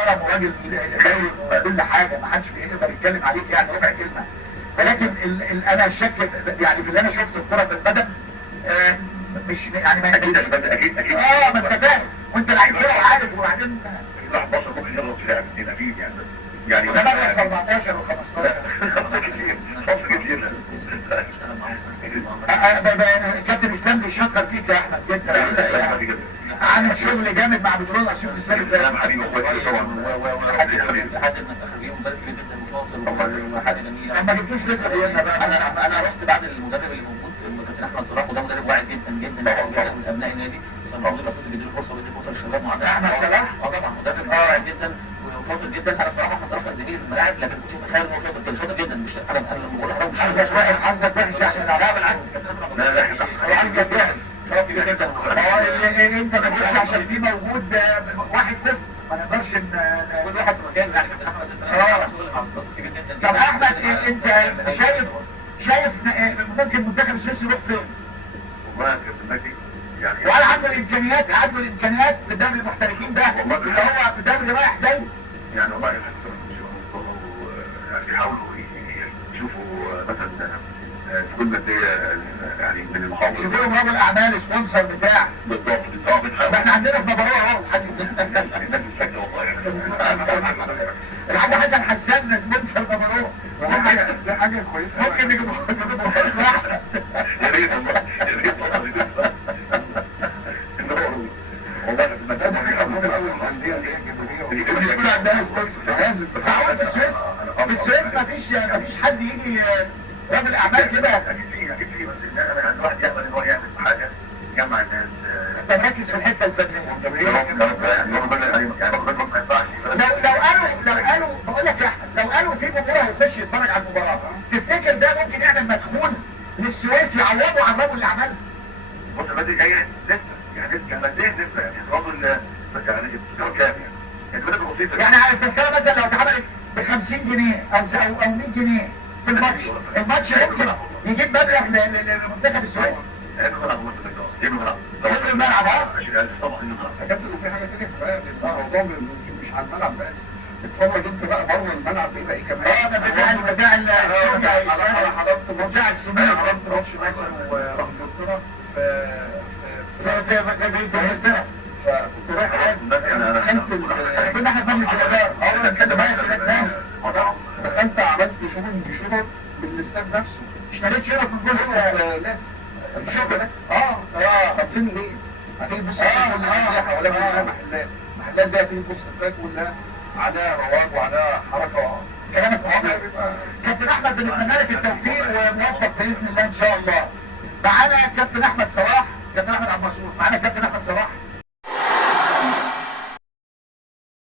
محترم وراجل داير وكل حاجه، ما حدش بيقدر يتكلم عليك يعني ربع كلمه. ولكن انا الشك يعني في اللي انا شفته في كره القدم مش يعني ما اكيد اكيد اكيد ما انت فاهم وانت لعيب كوره وعارف. وبعدين الواحد بصر ممكن يغلط في لعب اكيد يعني ده بقى في 14 و15 كابتن اسلام بيشكر فيك يا احمد جدا، عامل شغل جامد مع بترول اسيوط السنه اللي فاتت. حبيبي اخواتي طبعا لحد المنتخبين مدرب كبير جدا وشاطر وحاجه جميله. ما جبتوش لسه بينا بقى. انا رحت بعد المدرب اللي موجود كابتن احمد صلاح، وده مدرب واعد جدا جدا جدا من ابناء النادي، بس المفروض الاسيوط بيديله فرصه وبيدي فرصه للشباب معاه. احمد صلاح طبعا مدرب واعد جدا وشاطر جدا. انا بصراحه احمد صلاح كان زميلي في الملاعب، لكن كنت متخيل ان هو شاطر، كان شاطر جدا. مش انا لما بقول حرام مش حظك وحش، حظك وحش يا احمد. لا بالعكس حظك وحش، شرف كبير جدا. انت ما جيتش عشان في موجود واحد طفل، ما نقدرش كل واحد في مكانه يعني. كابتن احمد لسه شغل مع الاسيوط كبير جدا. طب احمد انت شايف ممكن المنتخب السويسري يروح فين؟ والله يا كابتن مجدي يعني وهل عنده الامكانيات في دوري المحترفين ده اللي هو في دوري رايح جاي؟ يعني والله يعني بيحاولوا يشوفوا مثلا تكون ماديه يعني من المحافظه. شوفوا لهم رجل اعمال سبونسر بتاع. بالضبط ما احنا عندنا في نبراوه اهو الحاج حسن حسان سبونسر نبراوه. دي حاجه كويسه. ممكن نجيبوه يا ريت والله يا ريت والله. يكون عندها سبونسر لازم. في السويس مفيش حد يجي راجل اعمال كده. اكيد في بس انا الواحد يقبل ان هو يعمل حاجه يجمع الناس. انت مركز في الحته الفنيه. لو قالوا بقول لك يا احمد، لو قالوا في جمهور هيخش يتفرج على المباراه، تفتكر ده ممكن يعمل مدخول للسويس يعوضوا عن رجل الاعمال؟ بص بدري جاي لسه يعني ماديا لسه يعني الراجل يعني التذكره كام يعني البلد بسيطه يعني التذكره مثلا لو اتعملت ب 50 جنيه او 100 جنيه في الماتش ممكن يجيب مبلغ لمنتخب السويس. يبقى الملعب يا كابتن وفي حاجه ثانيه كمان، الموضوع مش على الملعب بس، اتفرج انت بقى بره الملعب بيبقى ايه كمان. ده بتاع انا حضرت ماتش السنين، حضرت ماتش مثلا وانجلترا في فكنت رايح عادي. دخلت كنا احنا في مجلس الاداره. دخلت عملت شنط بالاستاد نفسه. اشتريت شنط من جوه لابس الشغل ده. طب ليه؟ هتيجي تبص على كل اللي حواليها كلها محلات دي هتيجي تبص تلاقي كلها عليها رواج وعليها حركه. كلامك واضح. كابتن احمد بنتمنى لك التوفيق وموفق باذن الله ان شاء الله. معانا كابتن احمد صلاح، كابتن احمد عبد المنصور، معانا كابتن احمد صلاح